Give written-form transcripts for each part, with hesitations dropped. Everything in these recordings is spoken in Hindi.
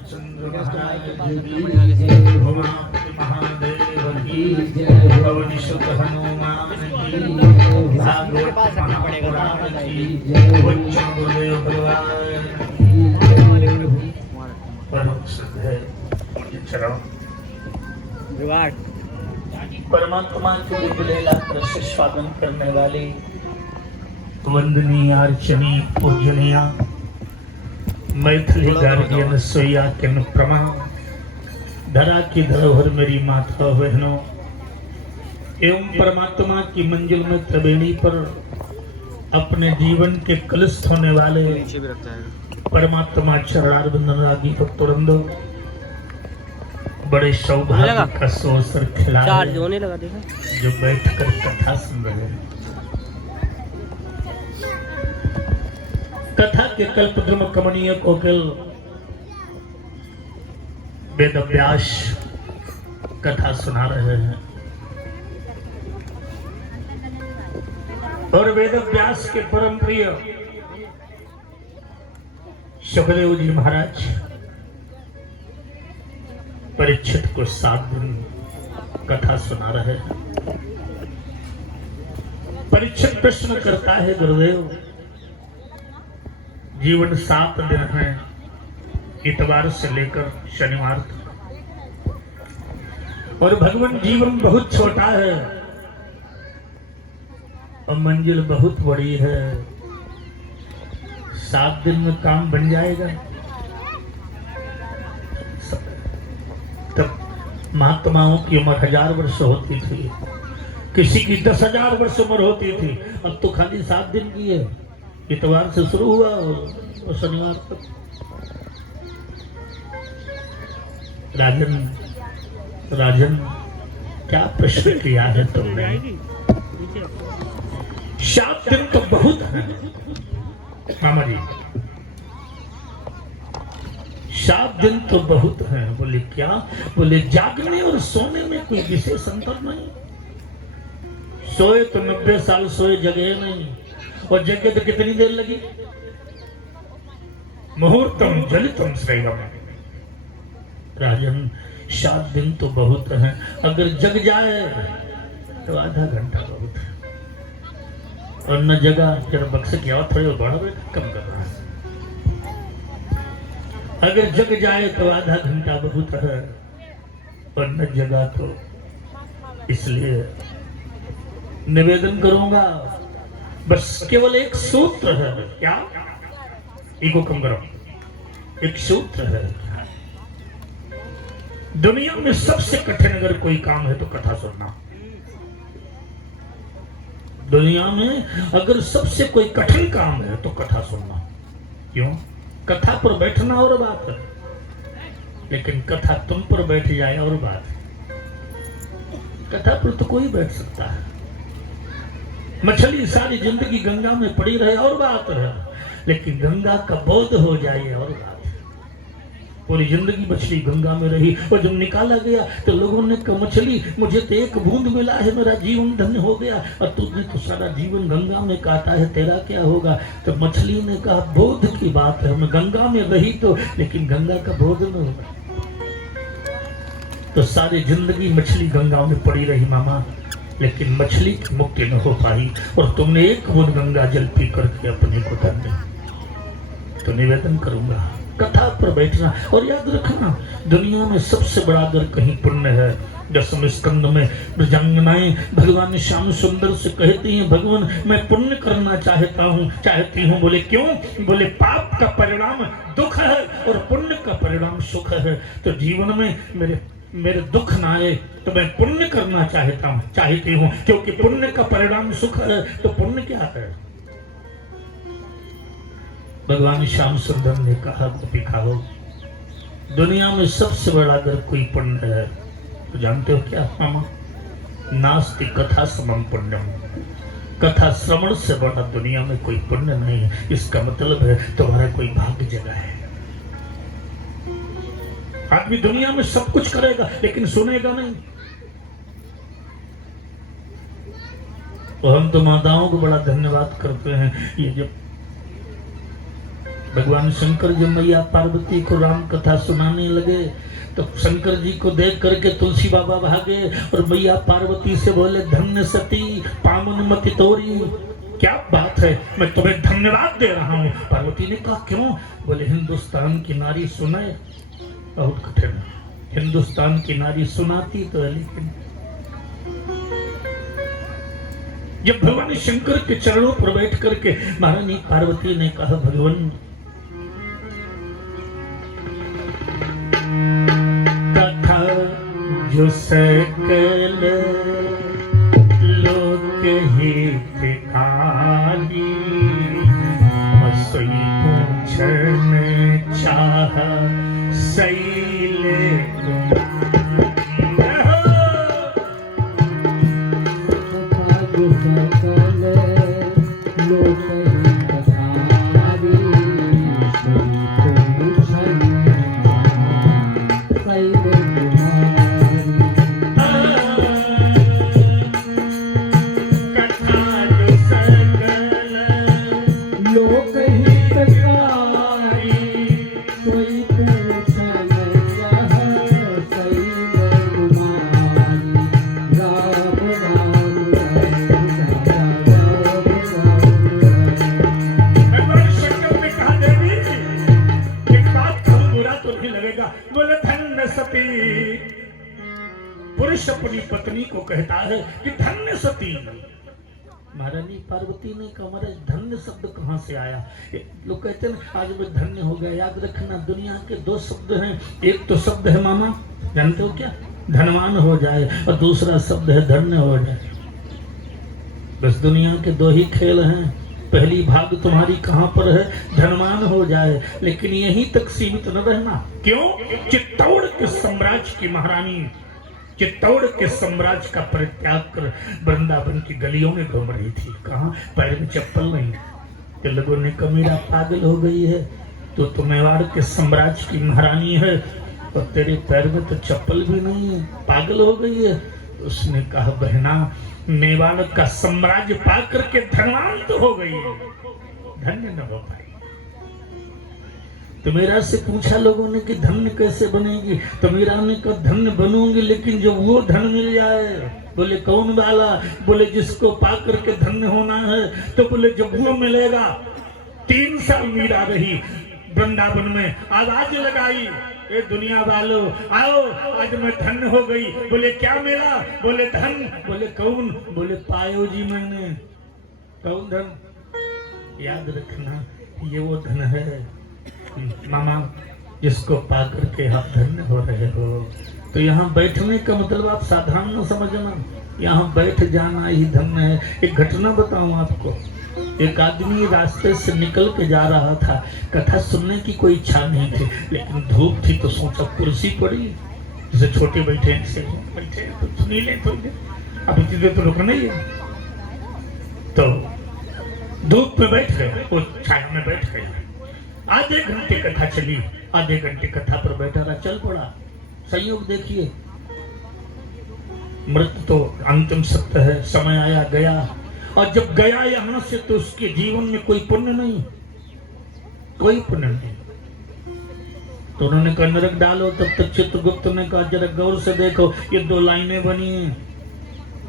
रामचंद्र महाराज की भवानी महादेव की पवन सुत हनुमान की भागवत महापुराण की वचन गुरुदेव भगवान परम सिद्ध है चरण परमात्मा के विपुलेला से स्वागत करने वाले वंदनीय अर्चनी पूजनीय मैथिली गार्डियन सोया के प्रणाम। धरा की धरोहर मेरी माता बहनों एवं परमात्मा की मंजिल में त्रिवेणी पर अपने जीवन के कलुष होने वाले परमात्मा चरणारविंद रागी भक्तवृंदो बड़े सौभाग्य का अवसर खिला जो बैठकर कथा सुन रहे हैं। कथा के कल्पद्रुम कमनीय कोकिल वेद व्यास कथा सुना रहे हैं और वेद व्यास के परम प्रिय सुखदेव जी महाराज परीक्षित को 7 दिन कथा सुना रहे हैं। परीक्षित प्रश्न करता है गुरुदेव जीवन 7 दिन है इतवार से लेकर शनिवार तक और भगवान जीवन बहुत छोटा है और मंजिल बहुत बड़ी है। 7 दिन में काम बन जाएगा। तब महात्माओं की उम्र 1000 वर्ष होती थी, किसी की 10,000 वर्ष उम्र होती थी। अब तो खाली 7 दिन की है। इतवार से शुरू हुआ और शनिवार तक। राजन क्या प्रश्न किया है तुमने? 7 दिन तो बहुत है मामा जी, 7 दिन तो बहुत है। बोले क्या? बोले जागने और सोने में कोई विशेष अंतर नहीं। सोए तो 90 साल सोए, जगे नहीं। और जगह तो कितनी देर लगी? मुहूर्तम जलितम श्रेयम। राजन 7 दिन तो बहुत है। अगर जग जाए तो आधा घंटा बहुत है और न जगा जरा बक्से की आवाज थोड़ी बढ़ा कम कर रहा है। अगर जग जाए तो आधा घंटा बहुत है और न जगा तो। इसलिए निवेदन करूंगा बस केवल एक सूत्र है। क्या? ईगो कम करो। एक सूत्र है। दुनिया में सबसे कठिन अगर कोई काम है तो कथा सुनना। दुनिया में अगर सबसे कोई कठिन काम है तो कथा सुनना। क्यों? कथा पर बैठना और बात है, लेकिन कथा तुम पर बैठ जाए और बात है। कथा पर तो कोई बैठ सकता है। मछली सारी जिंदगी गंगा में पड़ी रहे और बात है, लेकिन गंगा का बोध हो जाए और बात है। पूरी जिंदगी मछली गंगा में रही और जब निकाला गया तो लोगों ने कहा मछली मुझे तो एक बूंद मिला है, मेरा जीवन धन्य हो गया, और तुझने तो सारा जीवन गंगा में काटा है, तेरा क्या होगा? तो मछली ने कहा बोध की बात है, मैं गंगा में रही तो, लेकिन गंगा का बोध न होगा। तो सारी जिंदगी मछली गंगा में पड़ी रही मामा, लेकिन मछली की मुक्ति न हो पाई और तुमने एक बूंद गंगा जल पी करके अपने को धन्य। तो निवेदन करूंगा कथा पर बैठना और याद रखना दुनिया में सबसे बड़ा अगर कहीं पुण्य है, 10वें स्कंद में ब्रजांगनाएं भगवान श्याम सुंदर से कहती हैं में मैं पुण्य करना चाहती हूँ। बोले क्यों? बोले पाप का परिणाम दुख है और पुण्य का परिणाम सुख है। तो जीवन में मेरे दुख ना आए तो मैं पुण्य करना चाहती हूँ, क्योंकि पुण्य का परिणाम सुख है। तो पुण्य क्या है? भगवान श्याम सुंदर ने कहा दिखाओ दुनिया में सबसे बड़ा अगर कोई पुण्य है तो जानते हो क्या मामा? नास्ति कथा समम पुण्यम। कथा श्रवण से बड़ा दुनिया में कोई पुण्य नहीं है। इसका मतलब है तुम्हारा कोई भाग्य जगा है। आदमी दुनिया में सब कुछ करेगा लेकिन सुनेगा नहीं। तो हम तो माताओं को बड़ा धन्यवाद करते हैं। ये जब भगवान शंकर जब मैया पार्वती को राम कथा सुनाने लगे तो शंकर जी को देख करके तुलसी बाबा भागे और मैया पार्वती से बोले, धन्य सती पावन मति तोरी। क्या बात है, मैं तुम्हें धन्यवाद दे रहा हूँ। पार्वती ने कहा क्यों? बोले, हिंदुस्तान की नारी सुनाए बहुत कठिन, हिंदुस्तान की नारी सुनाती तो है, लेकिन जब भगवान शंकर के चरणों पर बैठ करके महारानी पार्वती ने कहा, भगवान कथा जो सकल लोक हितकारी, सोई पूछन चाह शैल पुरुष अपनी पत्नी को कहता है कि धन्य सती। महारानी पार्वती ने कहा, महाराज धन्य शब्द कहाँ से आया? लोग कहते हैं आज मैं धन्य हो गया। याद रखना, दुनिया के दो शब्द हैं। एक तो शब्द है मामा, जानते हो क्या? धनवान हो जाए, और दूसरा शब्द है धन्य हो जाए। बस दुनिया के दो ही खेल हैं। पहली भाग तुम्हारी कहाँ पर है? धनवान हो जाए, लेकिन यहीं तक सीमित न रहना। क्यों? चित्तौड़ के साम्राज्य की महारानी चित्तौड़ के साम्राज्य का परित्याग कर वृंदावन की गलियों में घूम रही थी। कहाँ? पैर में चप्पल नहीं। तो लोगों ने कहा मेरा पागल हो गई है, तो मेवाड़ के साम्राज्य की महारानी है और तेरे पैर में तो चप्पल भी नहीं है, पागल हो गई है। उसने कहा, बहना मेवाड़ का साम्राज्य पा करके धनवान तो हो गई है, धन्य न हो पाई। तो मेरा से पूछा लोगों ने कि धन्य कैसे बनेगी? तो मेरा ने कहा धन्य बनूंगी, लेकिन जो वो धन मिल जाए। बोले कौन वाला? बोले जिसको पा करके धन्य होना है। तो बोले जब वो मिलेगा। 3 साल मीरा रही वृंदावन में, आवाज लगाई, ए दुनिया वालों आओ, आज मैं धन्य हो गई। बोले क्या मिला? बोले धन। बोले कौन? बोले पायो जी मैंने। कौन धन? याद रखना, ये वो धन है मामा जिसको पा करके आप धन्य हो रहे हो। तो यहाँ बैठने का मतलब आप साधारण न समझना, यहाँ बैठ जाना ही धन्य है। एक घटना बताऊं आपको। एक आदमी रास्ते से निकल के जा रहा था, कथा सुनने की कोई इच्छा नहीं थी, लेकिन धूप थी तो सोचा कुर्सी पड़ी, जैसे छोटे बैठे बैठे तो सुनी ले थोड़ी देर, अब इतनी देर तो रुकना ही है। तो धूप पे बैठ गए, वो छाया में बैठ गए। आधे घंटे कथा चली, आधे घंटे कथा पर बैठा रहा, चल पड़ा। संयोग देखिए, मृत्यु तो अंतिम सत्य है, समय आया गया, और जब गया यहां से तो उसके जीवन में कोई पुण्य नहीं, कोई पुण्य नहीं। तो उन्होंने कहा नरक डालो। तब तक चित्रगुप्त ने कहा जरा गौर से देखो, ये 2 लाइनें बनी हैं।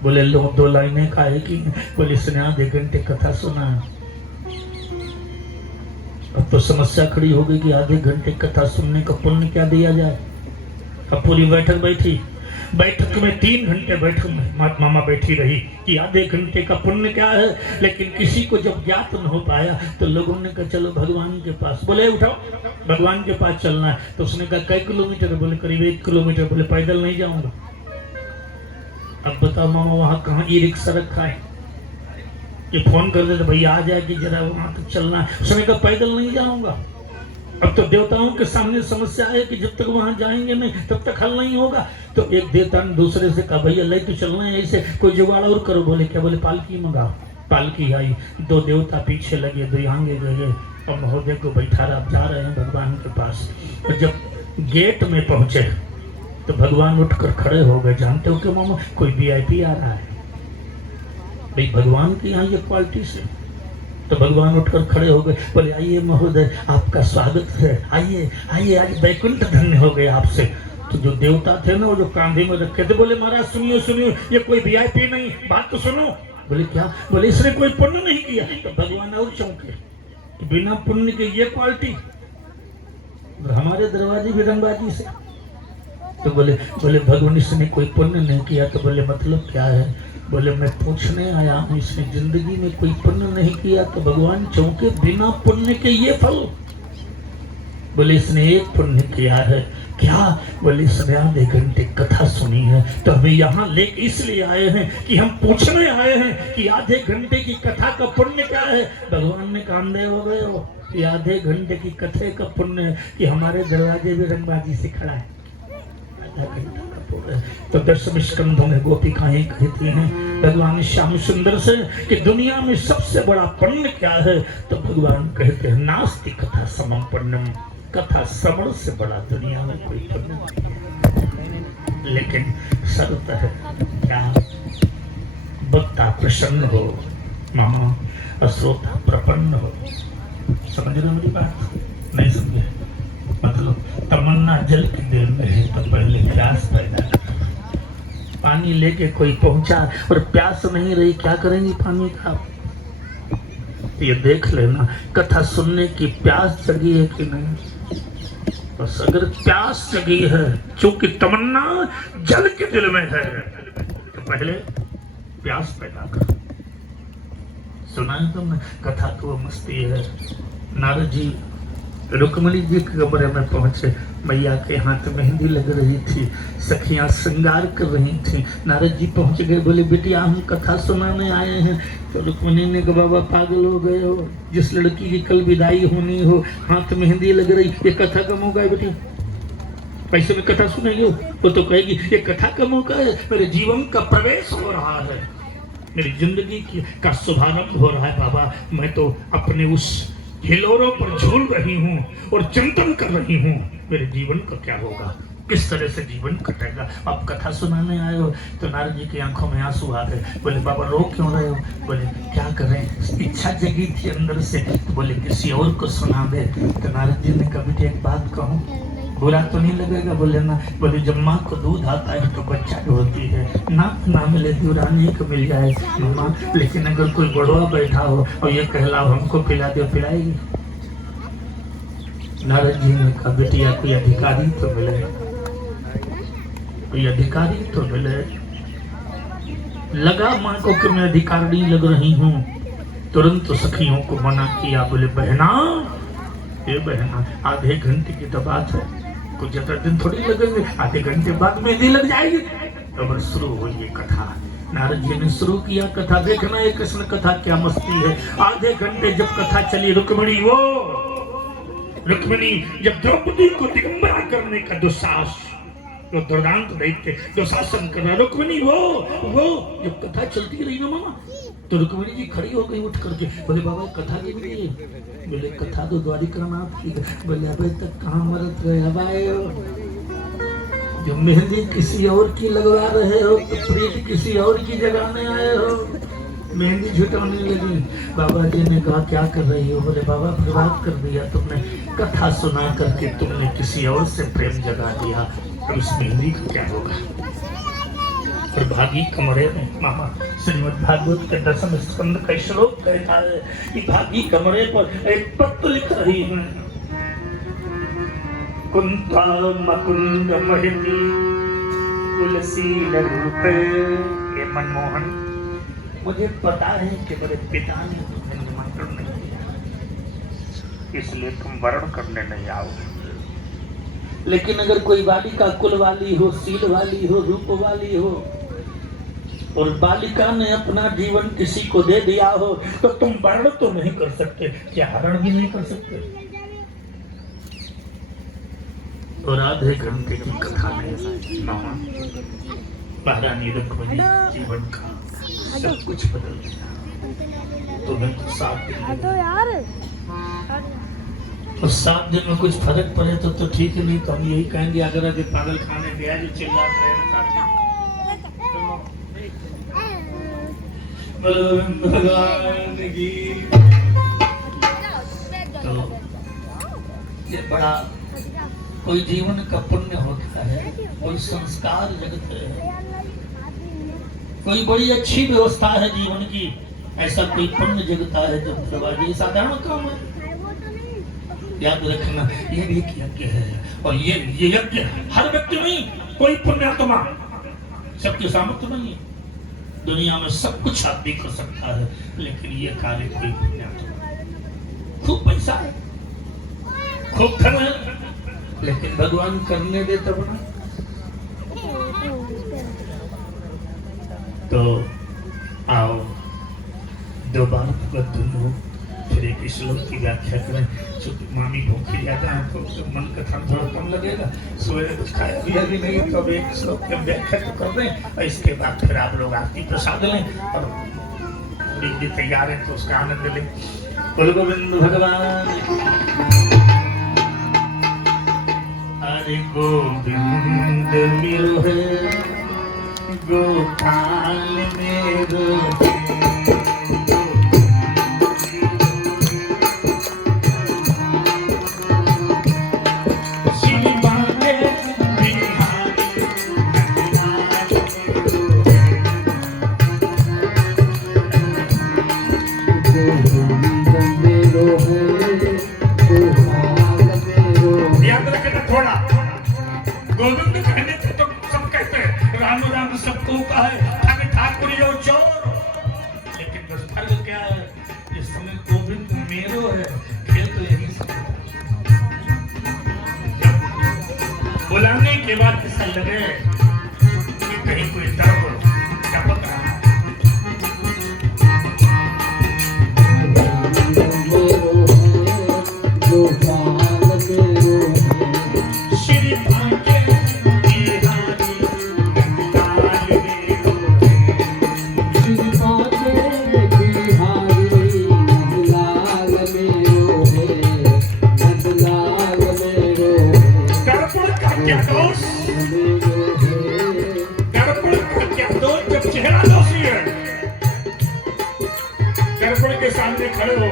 बोले लो 2 लाइनें काहे की? बोले इसने आधे घंटे कथा सुना। अब तो समस्या खड़ी हो गई कि आधे घंटे कथा सुनने का पुण्य क्या दिया जाए। अब पूरी बैठक बैठी, बैठक में 3 घंटे बैठक में मामा बैठी रही कि आधे घंटे का पुण्य क्या है, लेकिन किसी को जब ज्ञात न हो पाया तो लोगों ने कहा चलो भगवान के पास। बोले उठाओ, भगवान के पास चलना है। तो उसने कहा कई किलोमीटर? बोले करीब 1 किलोमीटर। बोले पैदल नहीं जाऊंगा। अब बताओ मामा वहां कहाँ ई रिक्शा रखा है? ये फोन कर दे तो भैया आ जाएगी, जरा वहां तक चलना है। उसने कहा पैदल नहीं जाऊंगा। अब तो देवताओं के सामने समस्या है कि जब तक वहां जाएंगे नहीं तब तक हल नहीं होगा। तो एक देवता ने दूसरे से कहा भैया ले तो चलना है, ऐसे कोई जुगाड़ और करो। बोले क्या? बोले पालकी मंगाओ। पालकी आई, 2 देवता पीछे लगे, 2 आगे गए और महोदय को बैठा रहा। जा रहे हैं भगवान के पास। तो जब गेट में पहुंचे तो भगवान उठकर खड़े हो गए। जानते हो कि मामा कोई VIP आ रहा है। भाई भगवान की यहाँ ये क्वालिटी से तो भगवान उठकर खड़े हो गए, बोले आइए महोदय, आपका स्वागत है, आइए आइए, आज वैकुंठ धन्य हो गए आपसे। तो जो देवता थे ना, वो जो कांधे में रखे थे, बोले महाराज सुनियो सुनियो, ये कोई वीआईपी नहीं, बात तो सुनो। बोले क्या? बोले इसने कोई पुण्य नहीं किया। तो भगवान और चौंके, तो बिना पुण्य के ये क्वालिटी, हमारे दरवाजे भी रंगबाजी से। तो बोले भगवान इसने कोई पुण्य नहीं किया। तो बोले मतलब क्या है? बोले मैं पूछने आया हूँ, इसने जिंदगी में कोई पुण्य नहीं किया। तो भगवान चौंके, बिना पुण्य के ये फल? बोले इसने एक पुण्य किया है। क्या? बोले इसने आधे घंटे कथा सुनी है। तो हमें यहाँ ले इसलिए आए हैं कि हम पूछने आए हैं कि आधे घंटे की कथा का पुण्य क्या है। भगवान ने कांधे हो गए हो, ये आधे घंटे की कथे का पुण्य है कि हमारे दरवाजे भी रंगबाजी से खड़ा है। आधा घंटा का पुण्य। तो 10वें स्कंधों में गोपिकाएं कहती हैं भगवान श्याम सुंदर से कि दुनिया में सबसे बड़ा पुण्य क्या है। तो भगवान कहते हैं नास्ति कथा समम पुण्यम, कथा श्रवण से बड़ा दुनिया में कोई पुण्य नहीं। लेकिन शर्त है क्या? वक्ता प्रसन्न हो, मामा श्रोता प्रपन्न हो। समझ रहे मेरी बात? नहीं समझे? मतलब तमन्ना जल की देर में है तो पहले प्यास पैदा कर। पानी लेके कोई पहुंचा और प्यास नहीं रही, क्या करेंगे पानी का? ये देख लेना कथा सुनने की प्यास जगी है कि नहीं। बस अगर प्यास जगी है, चूंकि तमन्ना जल के दिल में है, तो पहले प्यास पैदा कर। सुना है तुमने? कथा तो मस्ती है। नारद जी रुक्मणी जी के कमरे में पहुंचे, मैया के हाथ मेहंदी लग रही थी, सखियां श्रृंगार कर रही थी। नारद जी पहुंच गए, बोले बिटिया हम कथा सुनाने आए हैं। तो रुक्मणी ने कहा बाबा पागल हो गए हो, जिस लड़की की कल विदाई होनी हो, हाथ मेहंदी लग रही, ये कथा का मौका है बेटिया, पैसे में कथा सुनेगी? वो तो कहेगी ये कथा का मौका है, मेरे जीवन का प्रवेश हो रहा है, मेरी जिंदगी का शुभारंभ हो रहा है बाबा। मैं तो अपने उस हिलोरों पर झूल रही हूँ और चिंतन कर रही हूँ, मेरे जीवन का क्या होगा, किस तरह से जीवन कटेगा। आप कथा सुनाने आए हो। तो नारद जी की आंखों में आंसू आ गए। बोले बाबा रो क्यों रहे हो? बोले क्या करें, इच्छा जगी थी अंदर से। तो बोले किसी और को सुना दे। तो नारद जी ने कहा बेटे एक बात कहूँ, बुरा तो नहीं लगेगा? बोले ना। बोले जब माँ को दूध आता है तो बच्चा ढोती है, ना मिले दुरानी को मिल जाए मामा, लेकिन अगर कोई बड़वा बैठा हो और ये कहलाओ हमको पिला दो, पिलाएगी? नारद जी ने कहा बेटिया कोई अधिकारी तो मिले, कोई अधिकारी तो मिले। लगा माँ को कि मैं अधिकारी लग रही हूँ, तुरंत सखियों को मना किया। बोले बहना, ये बहना आधे घंटे की तो बात है, कुछ ज्यादा दिन थोड़ी लगेंगे, आधे घंटे बाद मेहंदी लग जाएगी। तो शुरू हुई ये कथा। नारद जी ने शुरू किया कथा। देखना ये कृष्ण कथा क्या मस्ती है। आधे घंटे जब कथा चली, रुक्मिणी जब द्रौपदी को दिगंबरा करने का दुस्साहस, जो दुर्दांत दैत्य दुशासन कर रहा, रुक्मिणी वो जब कथा चलती रही ना मामा, तो रुक्मिणी जी खड़ी हो गई उठ करके। बोले बाबा कथा की नहीं है? बोले कथा तो द्वारिकानाथ की। बोले अबे तक कहाँ मरत रहे, अब आए हो, जो मेहंदी किसी और की लगवा रहे हो तो प्रीत किसी और की जगाने आए हो, मेहंदी झुटाने लगी। बाबा जी ने कहा क्या कर रही हो? बोले बाबा बर्बाद कर दिया तुमने, कथा सुना करके तुमने किसी और से प्रेम जगा दिया, तो इस मेहंदी का क्या होगा? और भागी कमरे में मामा श्रीमद् भागवत के 10वें स्कंद का श्लोक कहता है कि भागी कमरे पर एक पत्र लिख रही है, कुंता मकुंद महती तुलसी रूपे। ये मनमोहन, मुझे पता है कि मेरे पिता ने तुम्हें निमंत्रण नहीं दिया, इसलिए तुम वरण करने नहीं आओगे। लेकिन अगर कोई बालिका कुल वाली हो, सील वाली हो, रूप वाली हो, और बालिका ने अपना जीवन किसी को दे दिया हो, तो तुम वर्ण तो नहीं कर सकते, क्या हरण भी नहीं कर सकते? और आधे घंटे की कथा में मामा महारानी रुक्मिणी जीवन का सब कुछ बदल गया। तुम्हें तो 7 दिन, और 7 दिन में कुछ फर्क पड़े तो ठीक है, नहीं तो हम यही कहेंगे अगर अभी पागल खाने गया जो चिल्ला रहे भगवान की बड़ा कोई जीवन का पुण्य होता है, कोई संस्कार जगत है, कोई बड़ी अच्छी व्यवस्था है जीवन की, ऐसा कोई पुण्य जगता है जब प्रभा जी साधारण काम है। याद रखना ये भी एक यज्ञ है, और ये यज्ञ हर व्यक्ति नहीं, कोई पुण्यात्मा सबके सामर्थ्य नहीं है। दुनिया में सब कुछ आदमी कर सकता है, लेकिन ये कार्य कोई पुण्यात्मा, खूब पैसा है, खूब धन है, लेकिन भगवान करने दे तब ना। तो आओ दो बार भगवत फिर एक श्लोक की व्याख्या करें। चूंकि मामी भूखी ज्यादा है तो मन का थोड़ा कम लगेगा, सवेरे कुछ खाया पिया भी नहीं, तो एक श्लोक की व्याख्या तो कर दें, और इसके बाद फिर आप लोग आरती प्रसाद लें, और भी तैयार है तो उसका आनंद लें। बोल गोविंद भगवान। हरि गोविंद मेरो है, गोपाल मेरो है, सबको का है ठाकुर यो चोर, लेकिन बस फर्क क्या है, इस समय गोविंद मेरो है, खेल तो यही सब। बुलाने के बाद ऐसा लगे कि कहीं कोई डर हो, क्या पता श्री भाग्य के सामने खड़े हो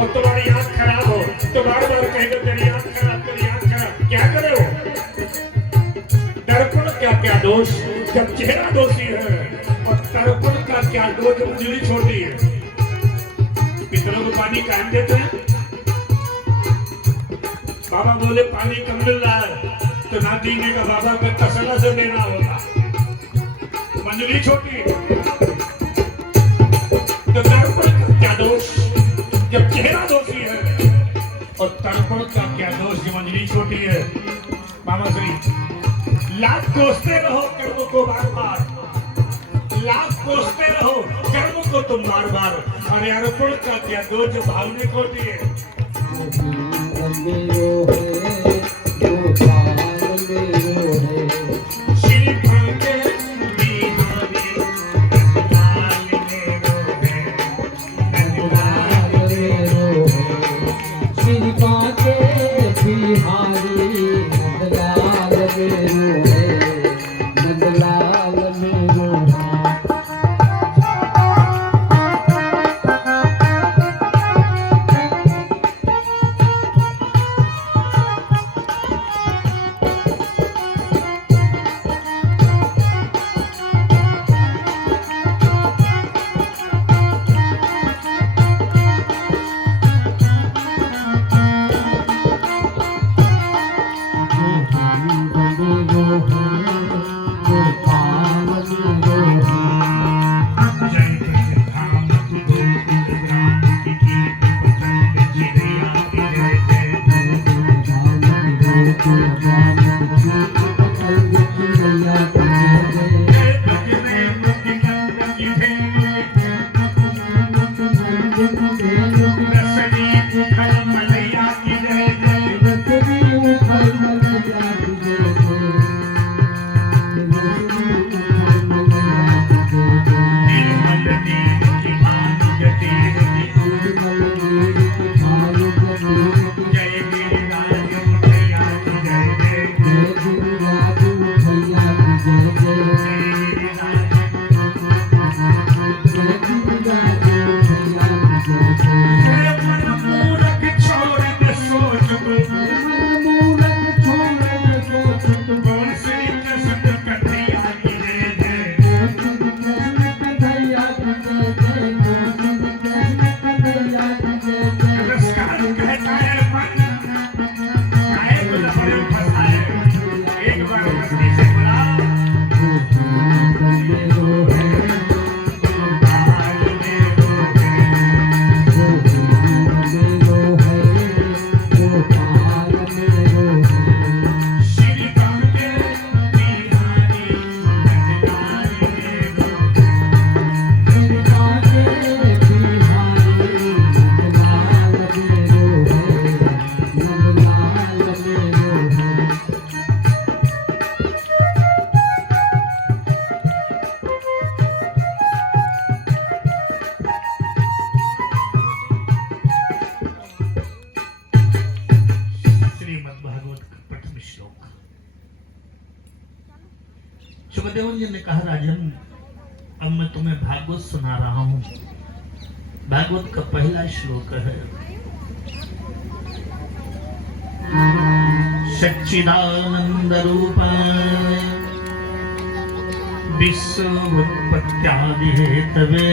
और तुम्हारी आंख खराब हो तो बार बार कहेंगे तेरी आंख खराब, तेरी आंख खराब, क्या करे हो? दर्पण क्या क्या दोष जब चेहरा दोषी है, और दर्पण का क्या दोष जब उंगली छोटी है। पितरों को पानी काट देते हैं, बाबा बोले पानी कम मिल रहा है तो ना पीने का, बाबा का तसला से देना होगा, मंजली छोटी। तो दर्पण का क्या दोष जब चेहरा दोषी है, और तर्पण का क्या दोष जब मंजली छोटी है। मामा श्री लाख कोसते रहो कर्म को बार बार, लाख कोसते रहो कर्म को तुम बार बार, और अर्पण का क्या दोष जब भावनिक होती है। श्री भाग्य सुखदेव जी ने कहा राजन अब मैं तुम्हें भागवत सुना रहा हूं। भागवत का पहला श्लोक है सच्चिदानंद रूपाय विश्वोत्पत्त्यादि हेतवे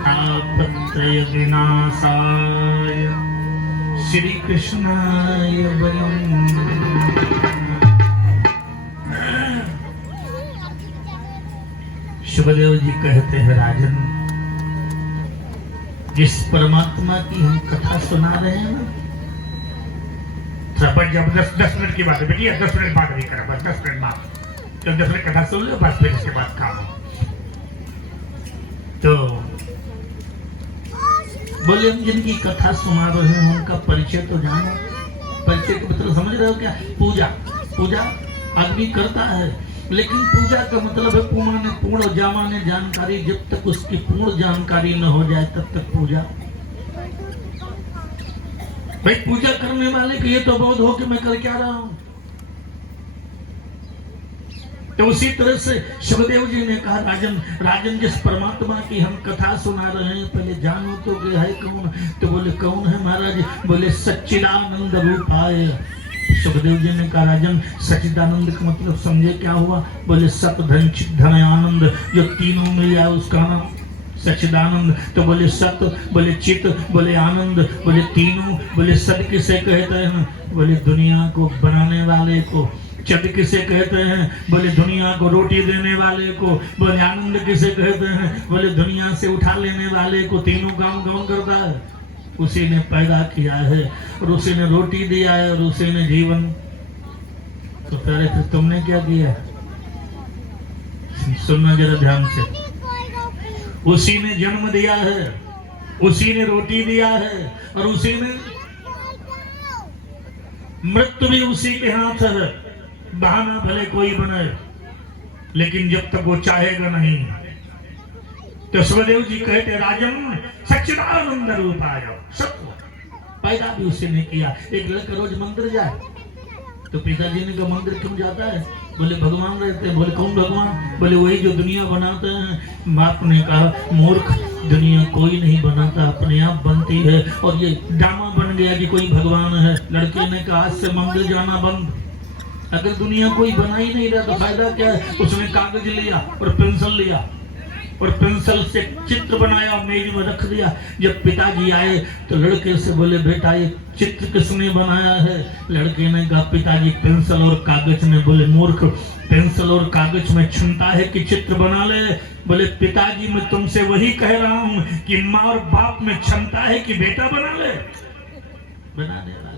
तापत्रय विनाशाय श्री कृष्णाय वयम्। सुखदेव जी कहते हैं राजन जिस परमात्मा की हम कथा सुना रहे हैं ना, थोड़ा जब 10 मिनट की बात है बेटी, 10 मिनट बात नहीं करा, बस 10 मिनट बात, जब 10 मिनट कथा सुन लो बस फिर इसके बाद काम हो। तो बोले हम जिनकी कथा सुना रहे हैं उनका परिचय तो जानो। परिचय को मतलब समझ रहे हो क्या? पूजा। पूजा आदमी करता है, लेकिन पूजा का मतलब है पूर्ण जामाने जानकारी। जब तक उसकी पूर्ण जानकारी न हो जाए तब तक पूजा। भाई पूजा करने वाले को ये तो बोध हो कि मैं कर क्या रहा हूं। तो उसी तरह से सुखदेव जी ने कहा राजन जिस परमात्मा की हम कथा सुना रहे हैं पहले जानो तो कि है कौन। तो बोले कौन है महाराज? बोले सच्चिदानंद रूपाय। सुखदेव जी ने कहा राजन सच्चिदानंद का मतलब समझे क्या हुआ? बोले सत धन चित धन आनंद, जो तीनों मिल जाए उसका नाम सच्चिदानंद। तो बोले सत, बोले चित, बोले आनंद, बोले तीनों। बोले सत किसे कहते हैं? बोले दुनिया को बनाने वाले को। चित किसे कहते हैं? बोले दुनिया को रोटी देने वाले को। बोले आनंद किसे कहते हैं? बोले दुनिया से उठा लेने वाले को। तीनों काम कौन करता है? उसी ने पैदा किया है और उसी ने रोटी दिया है और उसी ने जीवन। तो फिर तुमने क्या किया? सुनना जरा ध्यान से। उसी ने जन्म दिया है, उसी ने रोटी दिया है और उसी ने मृत्यु भी उसी के हाथ है। बहाना भले कोई बनाए लेकिन जब तक वो चाहेगा नहीं। तो सुखदेव जी कहते राजन सच्चिदानंद रूपाय। सब पैदा भी उसी ने किया। एक लड़का रोज मंदिर जाए तो पिताजी ने कहा मंदिर क्यों जाता है? बोले भगवान रहते हैं। बोले कौन भगवान? बोले वही जो दुनिया बनाते हैं। बाप ने कहा मूर्ख, दुनिया कोई नहीं बनाता, अपने आप बनती है। और ये ड्रामा बन गया कि कोई भगवान है। लड़के ने कहा आज से मंदिर जाना बंद। अगर दुनिया कोई बना ही नहीं रहा तो फायदा क्या है? उसने कागज लिया और पेंसिल लिया और पेंसिल से चित्र बनाया, मेज में रख दिया। जब पिताजी आए तो लड़के से बोले बेटा ये चित्र किसने बनाया है? लड़के ने कहा पिताजी पेंसिल और कागज ने। बोले मूर्ख, पेंसिल और कागज में क्षमता है कि चित्र बना ले? बोले पिताजी मैं तुमसे वही कह रहा हूं कि माँ और बाप में क्षमता है कि बेटा बना ले। बनाने वाला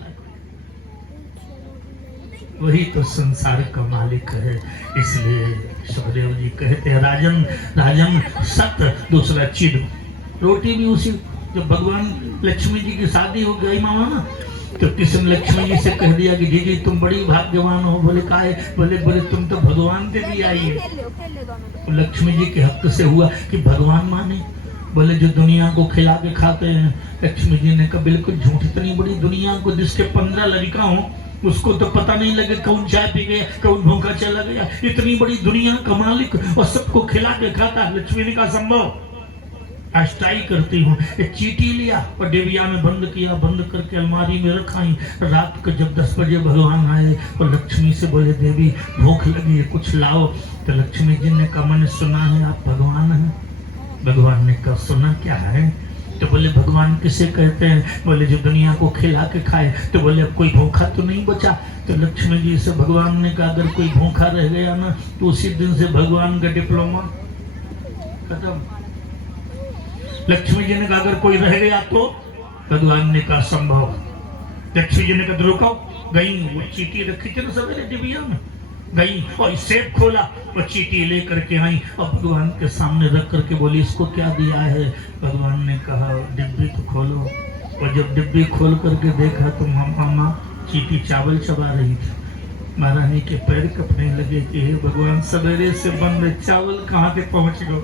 वही तो संसार का मालिक है। इसलिए सुखदेव जी कहते हैं राजन सत, दूसरा चिद। रोटी भी उसी। जब भगवान लक्ष्मी जी की शादी हो गई मामा ना, तो किसी ने लक्ष्मी जी से कह दिया कि दीदी तुम बड़ी भाग्यवान हो। बोले काहे? बोले तुम तो भगवान देवी आई है। लक्ष्मी जी के हक से हुआ कि भगवान माने। बोले जो दुनिया को खिला के खाते हैं। लक्ष्मी जी ने कहा बिल्कुल झूठ। इतनी बड़ी दुनिया को जिसके 15 लड़का हो उसको तो पता नहीं लगे कौन चाय पी गया, कौन भूखा चला गया। इतनी बड़ी दुनिया का मालिक और सबको खिला के खाता। लक्ष्मी ने कहा संभव। अष्टाई करती हूँ। एक चीटी लिया और डिबिया में बंद किया, बंद करके अलमारी में रखाई। रात को जब 10 बजे भगवान आए और लक्ष्मी से बोले देवी भूख लगी है कुछ लाओ। तो लक्ष्मी जी ने कहा मैंने सुना है आप भगवान हैं। भगवान ने कहा सुना क्या है? तो बोले भगवान किसे कहते हैं? बोले जो दुनिया को खिला के खाए। तो बोले अब कोई भूखा तो नहीं बचा। तो लक्ष्मी जी से भगवान ने कहा अगर कोई भूखा रह गया ना तो उसी दिन से भगवान का डिप्लोमा खत्म। लक्ष्मी जी ने कहा अगर कोई रह गया तो? भगवान ने कहा संभव। लक्ष्मी जी ने कहा रुको। गई वो चीटी रखी थी ना सवेरे डिबिया में, गई और सेब खोला और चीटी लेकर के आई और भगवान के सामने रख करके बोली इसको क्या दिया है? भगवान ने कहा डिब्बी तो खोलो। और जब डिब्बी खोल करके देखा तो मामा चीटी चावल चबा रही थी। महारानी के पैर कपने लगे कि हे भगवान सवेरे से बंद चावल कहाँ से पहुंच गए।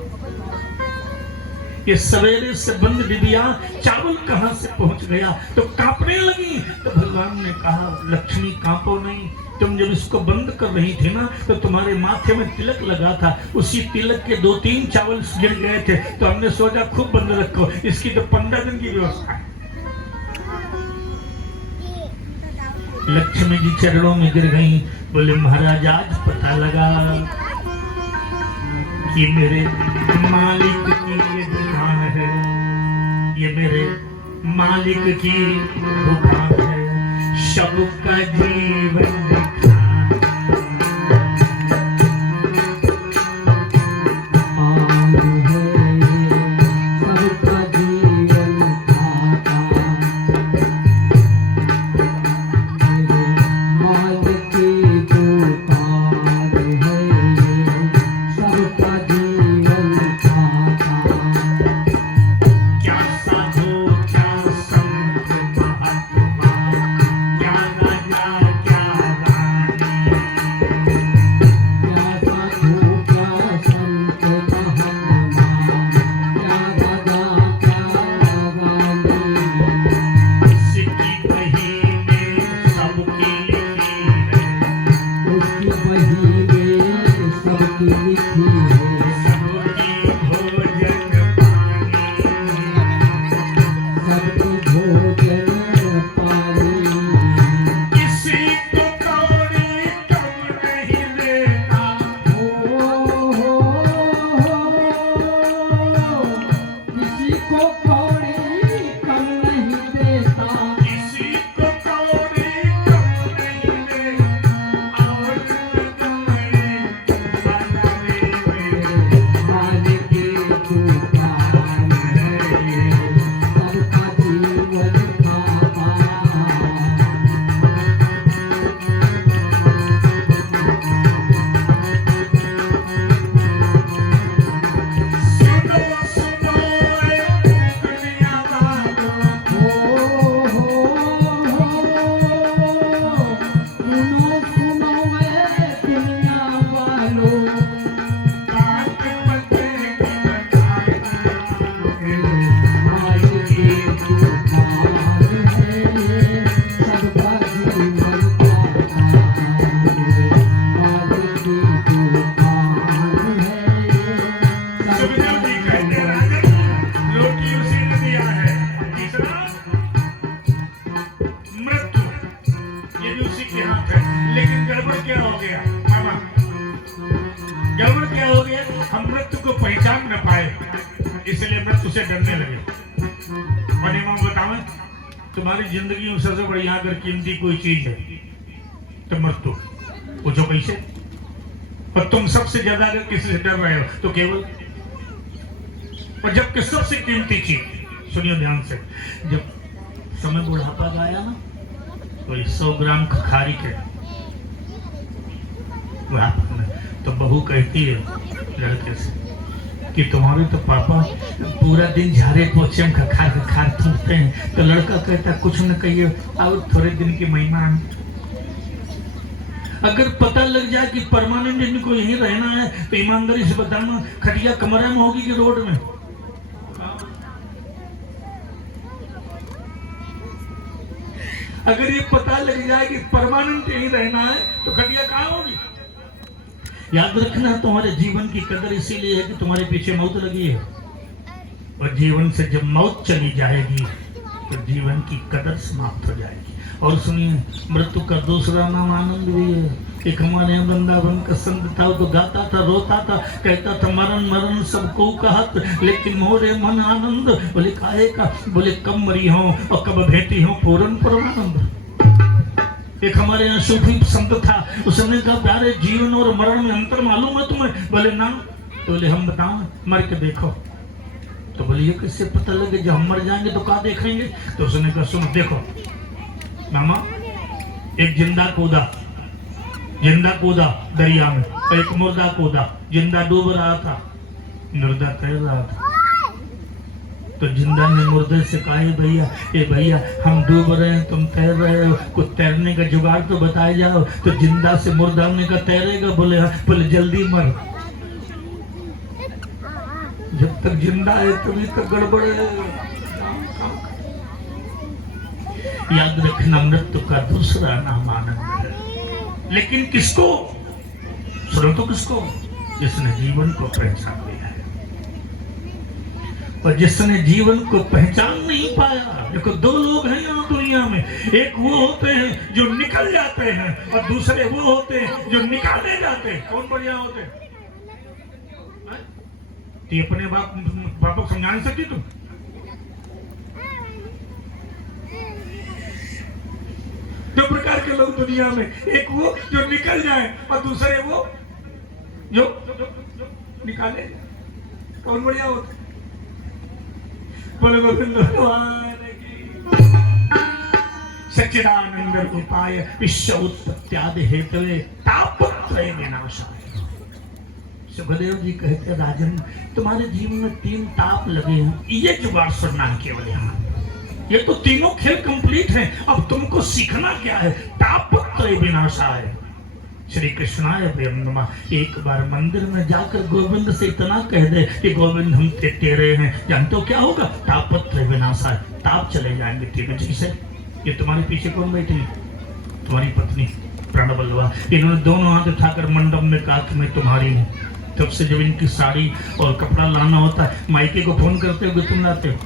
ये सवेरे से बंद डिबिया चावल कहां से पहुंच गया, तो कांपने लगी। तो भगवान ने कहा लक्ष्मी कांपो नहीं, तुम जब इसको बंद कर रही थी ना तो तुम्हारे माथे में तिलक लगा था, उसी तिलक के 2-3 चावल गिर गए थे, तो हमने सोचा खूब बंद रखो, इसकी तो 15 दिन की व्यवस्था है। लक्ष्मी जी चरणों में गिर गई, बोले महाराज आज पता लगा कि मेरे मालिक की ये दुकान है, ये मेरे मालिक की दुकान है, सबका जीवन तुम्हारी जिंदगी में सबसे बढ़िया अगर कीमती कोई चीज है तो मृत्यु। पूछो कैसे? पर तुम सबसे ज्यादा अगर किसी से डर रहे हो तो केवल, और जबकि सबसे कीमती चीज, सुनियो ध्यान से, जब समय बुढ़ापा का आया ना तो 100 ग्राम खारी के बुढ़ापा में तो बहू कहती है लड़के से कि तुम्हारे तो पापा पूरा दिन झाड़े पोछे में खखार थूकते हैं, तो लड़का कहता कुछ न कहिए और थोड़े दिन की मेहमान। अगर पता लग जाए कि परमानेंट इनको यहीं रहना है तो ईमानदारी से बताना खटिया कमरे में होगी कि रोड में? अगर ये पता लग जाए कि परमानेंट यहीं रहना है तो खटिया कहाँ होगी? याद रखना तुम्हारे जीवन की कदर इसीलिए है कि तुम्हारे पीछे मौत लगी है, और जीवन से जब मौत चली जाएगी तो जीवन की कदर समाप्त हो जाएगी। और सुनिए, मृत्यु का दूसरा नाम आनंद भी है। एक हमारे यहाँ वृंदावन का संत था, तो गाता था, रोता था, कहता था मरण मरण सबको कहत, लेकिन मोरे मन आनंद। बोले काहे का? बोले कब मरी हो और कब भेटी हो पूरन परमानंद। एक हमारे यहाँ सूफी संत था, उसने कहा प्यारे जीवन और मरण में अंतर मालूम है तुम्हें? बोले ना। तो बोले हम बताओ, मर के देखो। तो बोले ये किससे पता लगे? जब हम मर जाएंगे तो क्या देखेंगे? तो उसने कहा सुनो देखो मामा, एक जिंदा कूदा दरिया में, एक मुर्दा कूदा, जिंदा डूब रहा था, मुर्दा तैर रहा था। तो जिंदा ने मुर्दे से कहा भैया, ए भैया हम डूब रहे हैं, तुम तैर रहे हो, कुछ तैरने का जुगाड़ तो बताए जाओ। तो जिंदा से मुर्दा ने कहा तैरेगा? बोले हाँ। बोले जल्दी मर। जब तक जिंदा है तभी तक गड़बड़ है। याद रखना, मृत्यु का दूसरा नाम आनंद है। लेकिन किसको? सुनो तो किसको? जिसने जीवन को पहचान लिया है। और जिसने जीवन को पहचान नहीं पाया। देखो, दो लोग हैं यहाँ दुनिया में, एक वो होते हैं जो निकल जाते हैं और दूसरे वो होते हैं जो निकाले जाते हैं। कौन बढ़िया होते हैं? तो अपने बाप को समझा नहीं सकती तुम? दो प्रकार के लोग दुनिया में, एक वो जो निकल जाए और दूसरे वो जो निकाले। कौन बढ़िया होते? बोले गोविंद भगवान की। सच्चिदानंद रूपाय विश्व उत्पत्त्यादि हेतवे तापत्रय विनाशाय। सुखदेव जी कहते, राजन तुम्हारे जीवन में 3 ताप लगे हैं, ये जुगाड़ सुनना है केवल यहाँ। ये तो तीनों खेल कंप्लीट हैं, अब तुमको सीखना क्या है? तापत्रय विनाशाय श्री कृष्णाय वयं नमः। एक बार मंदिर में जाकर गोविंद से इतना कह दे कि गोविंद हम तेरे हैं, जानते हो क्या होगा? तापत्रय विनाशाय, ताप चले जाएंगे तीनों जी से। ये तुम्हारे पीछे कौन बैठी? तुम्हारी पत्नी प्रणबल्लवा। इन्होंने दोनों हाथ उठाकर मंडप में कहा कि मैं तुम्हारी हूँ। तब से जब इनकी साड़ी और कपड़ा लाना होता है, मायके को फोन करते हो, तुम लाते हो।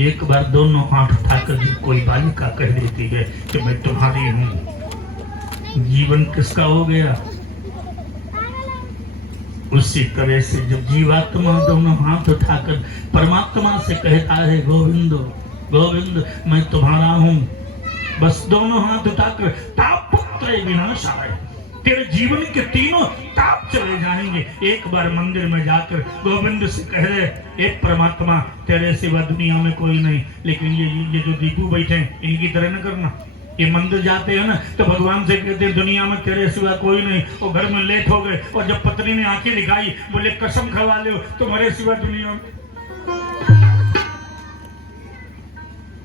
एक बार दोनों हाथ उठाकर जब कोई बालिका कह देती है कि मैं तुम्हारी हूँ, जीवन किसका हो गया? उसी तरह से जब जीवात्मा दोनों हाथ उठाकर परमात्मा से कहता है, गोविंद गोविंद मैं तुम्हारा हूँ, बस दोनों हाथ उठाकर तापत्रय विनाशाय, तेरे जीवन के तीनों ताप चले जाएंगे। एक बार मंदिर में जाकर गोविंद से कह रहे, एक परमात्मा तेरे सिवा दुनिया में कोई नहीं, लेकिन ये जो दीपू बैठे हैं इनकी तरह न करना। ये मंदिर जाते हैं ना तो भगवान से कहते हैं दुनिया में तेरे सिवा कोई नहीं, और घर में लेट हो गए और जब पत्नी ने आंखें दिखाई बोले कसम खवा ले तुम्हारे सिवा दुनिया में।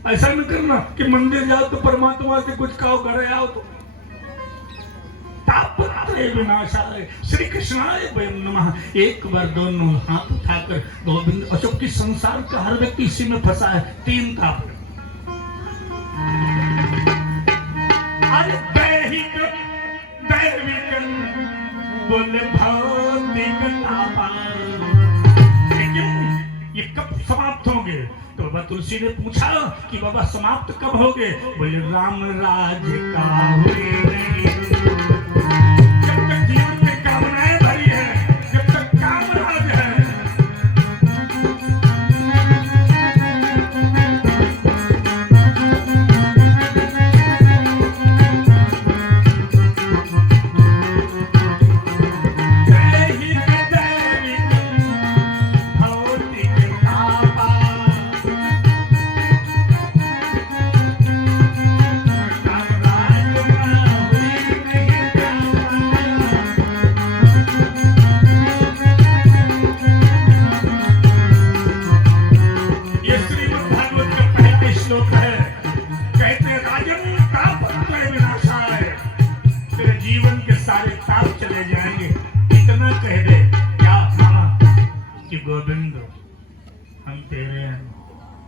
ऐसा न करना कि मंदिर जाओ तो परमात्मा से कुछ कहो, घर आओ तो। तापत्रय विनाशाय श्री कृष्णाय वयं नमः। एक बार दोनों हाथ उठाकर गोविंद, और चूंकि संसार का हर व्यक्ति इसी में फंसा है, 3 ताप। दैहिक दैविक बोले भौतिक ताप। लेकिन ये कब समाप्त होंगे? तो बाबा तुलसी ने पूछा कि बाबा समाप्त कब होंगे? बोले राम राज्य का हुए नहीं। जब तक जीवन में कामनाएं भरी है, जब तक काम राज है,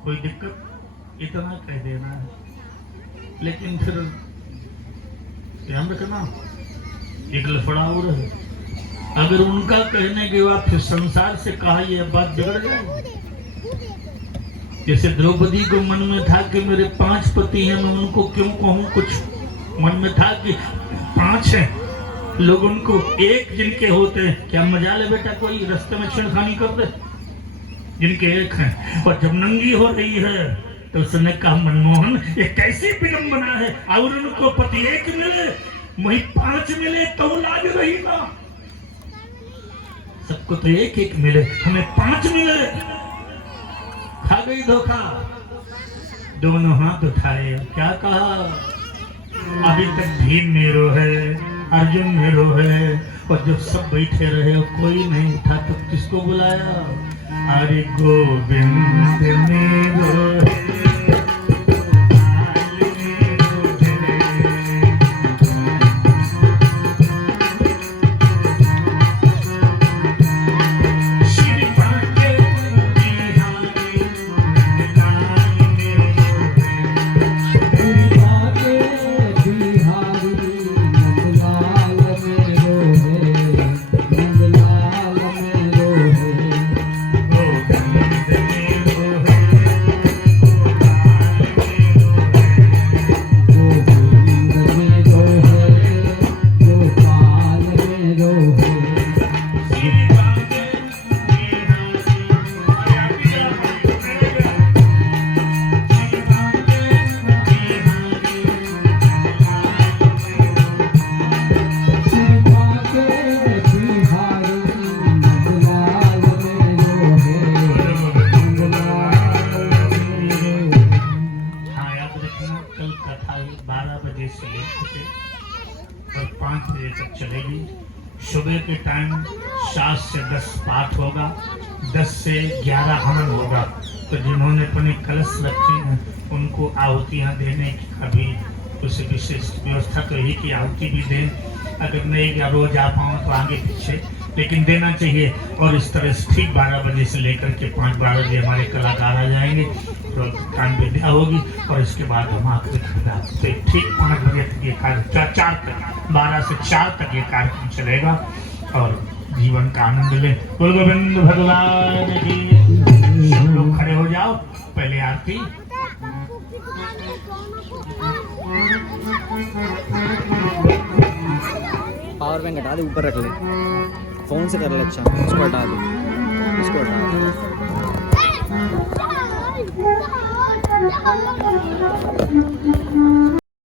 कोई दिक्कत? इतना कह देना है। लेकिन फिर ध्यान रखना, एक लफड़ा हो रहा है। अगर उनका कहने के बाद फिर संसार से कहा यह बात बिगड़ जाए। जैसे द्रौपदी को मन में था कि मेरे 5 पति हैं, मैं उनको क्यों कहूं? कुछ मन में था कि 5 हैं, लोग उनको एक जिनके होते हैं, क्या मजा ले बेटा कोई रास्ते में छेड़खानी कर दे, जिनके एक हैं। और जब नंगी हो रही है तो उसने कहा, मनमोहन ये कैसी विडंबना है, और उनको पति एक मिले, वही 5 मिले तो लाज रही ना। सबको तो एक एक मिले, हमें 5 मिले। खा गई धोखा। दोनों हाथ उठाए, क्या कहा? अभी तक भीम मेरो है, अर्जुन मेरो है, और जब सब बैठे रहे और कोई नहीं उठा तो किसको बुलाया? अरे गोविंद मेरो है। श्री से लेकर के और 5 बजे तक चलेगी। सुबह के टाइम 7 से 10 पाठ होगा, 10 से 11 हवन होगा। तो जिन्होंने अपने कलश रखे हैं उनको आहुतियाँ देने की कभी उस विशेष व्यवस्था तो यही कि आहुति भी दें। अगर नहीं या रोज आ पाओ तो आगे पीछे, लेकिन देना चाहिए। और इस तरह से ठीक 12 बजे से लेकर के 5-12 बजे हमारे कलाकार आ जाएंगे, तो कान विद्या होगी और इसके बाद हम आखिरी तो ठीक 5 बजे तक ये कार्य 4 तक 12 से 4 तक ये कार्यक्रम चलेगा और जीवन का आनंद ले। गुरु गोविंद भगवान की। सब लोग खड़े हो जाओ, पहले आरती। पावर बैंक हटा दे, ऊपर रख ले, फोन से कर ले। अच्छा उसको हटा दे, उसको हटा दे।